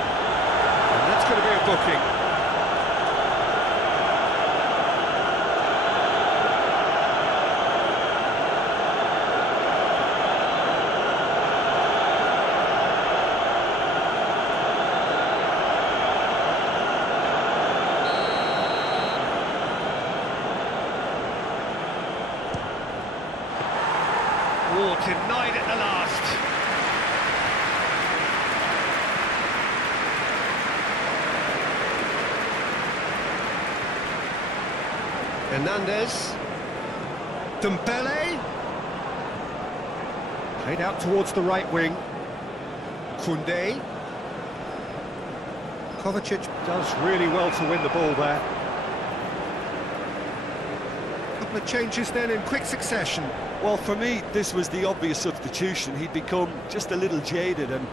And that's going to be a booking. Oh, denied at the last. Hernandez. Dembele. Played out towards the right wing. Koundé. Kovacic does really well to win the ball there. Couple of changes then in quick succession. Well, for me, this was the obvious substitution. He'd become just a little jaded, and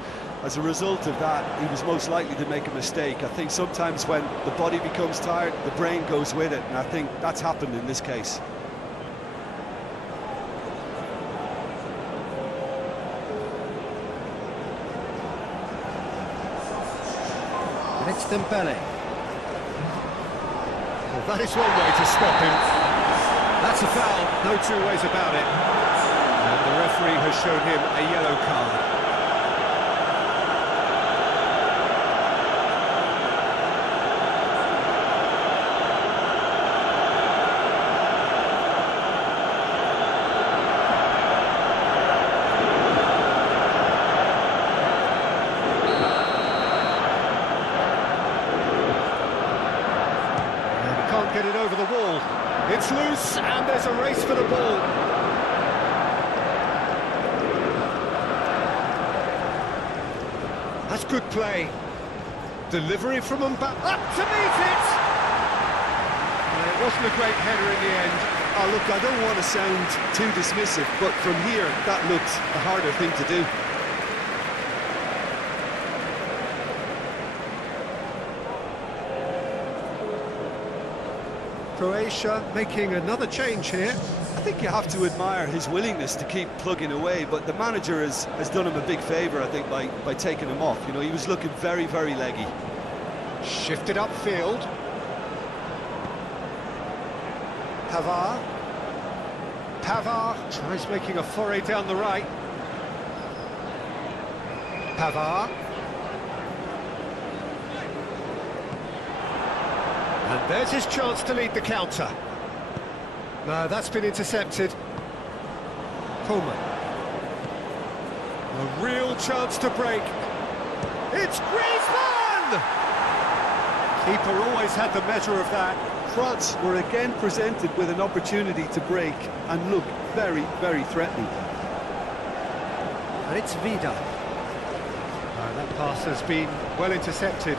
as a result of that, he was most likely to make a mistake. I think sometimes when the body becomes tired, the brain goes with it, and I think that's happened in this case. And it's Dembele. Well, that is one way to stop him. That's a foul, no two ways about it. And the referee has shown him a yellow card. And he can't get it over the wall. It's loose, and there's a race for the ball. That's good play. Delivery from Mbappe, up to meet it! Well, it wasn't a great header in the end. Oh, look, I don't want to sound too dismissive, but from here, that looked a harder thing to do. Croatia making another change here. I think you have to admire his willingness to keep plugging away, but the manager has done him a big favour, I think, by taking him off. You know, he was looking very, very leggy. Shifted upfield. Pavard. Pavard tries making a foray down the right. Pavard. And there's his chance to lead the counter. No, that's been intercepted. Coleman. A real chance to break. It's Griezmann! Keeper always had the measure of that. France were again presented with an opportunity to break and look very, very threatening. And it's Vida. That pass has been well intercepted.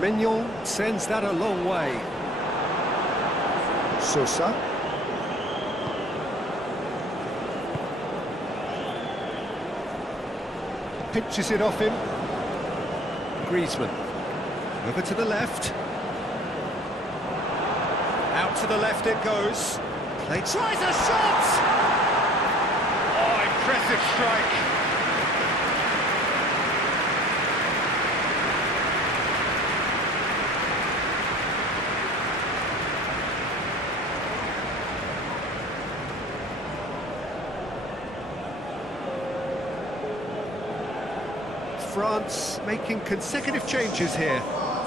Mignon sends that a long way. Sosa. Pinches it off him. Griezmann. Over to the left. Out to the left it goes. Play tries a shot! Oh, impressive strike. France making consecutive changes here.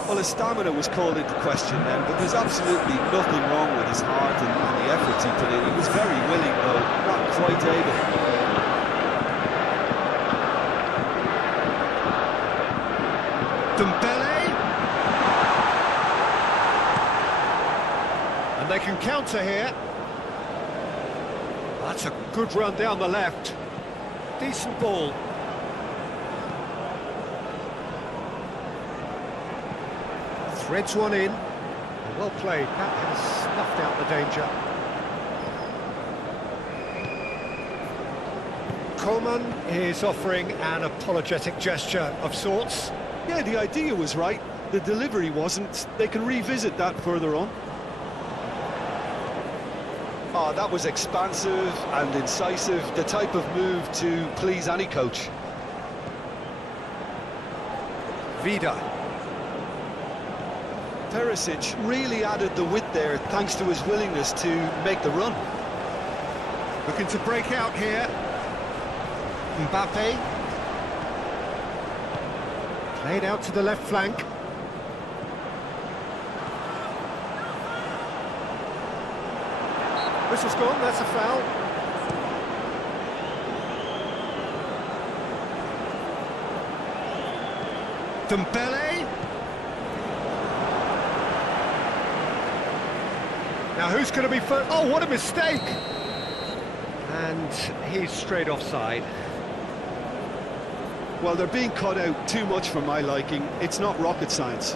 Well, his stamina was called into question then, but there's absolutely nothing wrong with his heart and the efforts he put in. He was very willing, though, not quite able. Dembele. And they can counter here. That's a good run down the left. Decent ball. Threads one in. Well played. That has snuffed out the danger. Coleman is offering an apologetic gesture of sorts. Yeah, the idea was right. The delivery wasn't. They can revisit that further on. Oh, that was expansive and incisive. The type of move to please any coach. Vida. Perisic really added the width there thanks to his willingness to make the run. Looking to break out here. Mbappe. Played out to the left flank. Whistle's gone, that's a foul. Dembele. Now who's going to be first? Oh, what a mistake! And he's straight offside. Well, they're being cut out too much for my liking. It's not rocket science.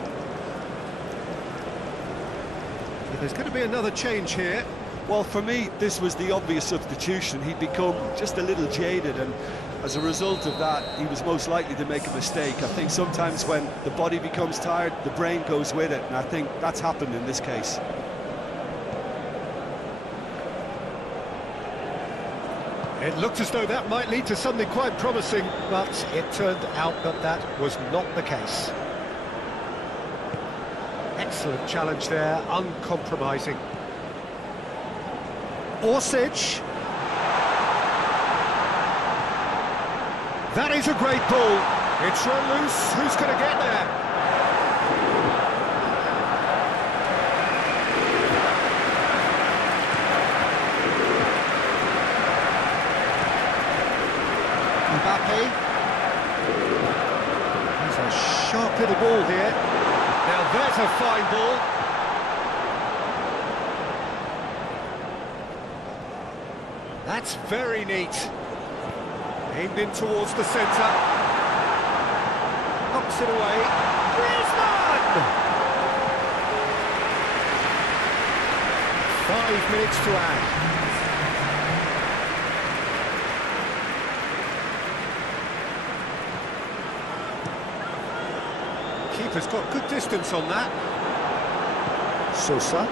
There's going to be another change here. Well, for me, this was the obvious substitution. He'd become just a little jaded, and as a result of that, he was most likely to make a mistake. I think sometimes when the body becomes tired, the brain goes with it, and I think that's happened in this case. It looked as though that might lead to something quite promising, but it turned out that that was not the case. Excellent challenge there, uncompromising. Orsic. That is a great ball. It's run loose. Who's going to get there? Mbappe. He's a sharp little ball here. Now there's a fine ball. That's very neat. Aimed in towards the centre. Knocks it away. Griezmann! 5 minutes to add. Keeper's got good distance on that. Sosa.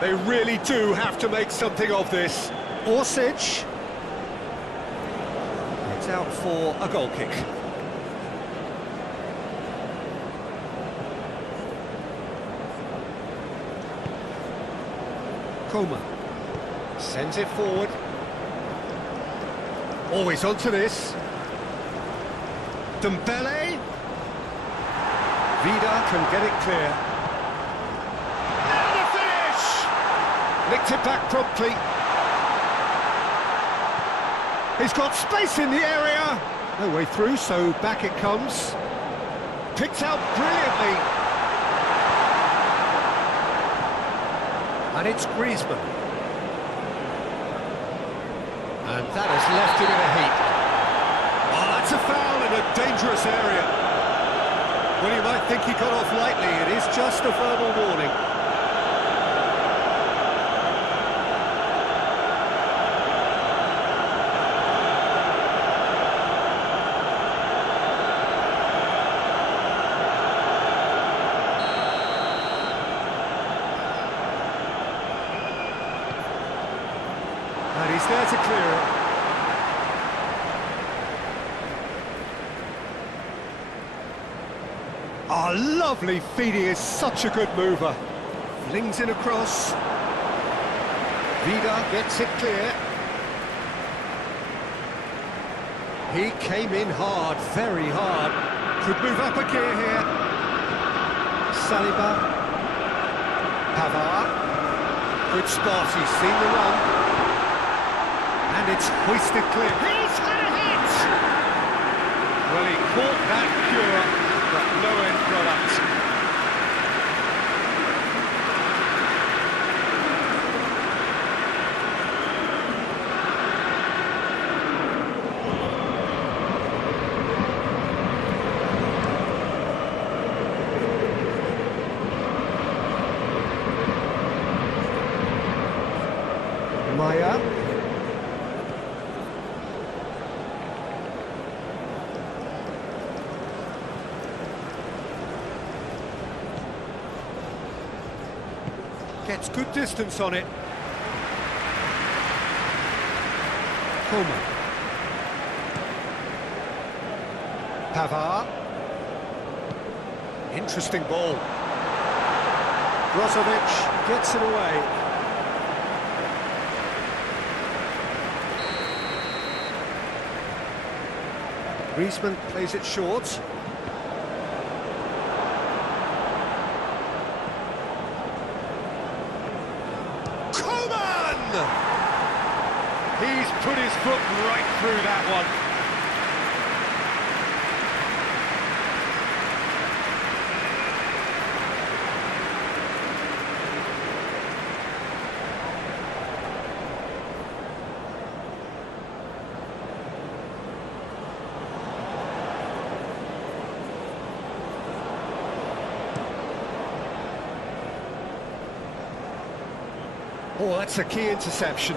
They really do have to make something of this. Orsic. It's out for a goal kick. Coleman sends it forward. Always onto this. Dembele. Vida can get it clear. And the finish! Nicked it back promptly. He's got space in the area. No way through, so back it comes. Picked out brilliantly. And it's Griezmann. And that has left him in a heap. Oh, that's a foul in a dangerous area. Well, you might think he got off lightly. It is just a verbal warning. And he's there to clear it. Oh, lovely feed, he is such a good mover. Flings in across. Vida gets it clear. He came in hard, very hard. Could move up a gear here. Saliba. Pavard. Good spot, he's seen the run. And it's hoisted clear. He's had a hit! Well, he caught that cure. But no end product. Maya. Gets good distance on it. Coleman. Pavard. Interesting ball. Brozovic gets it away. Griezmann plays it short. Coleman! He's put his foot right through that one. Oh, that's a key interception.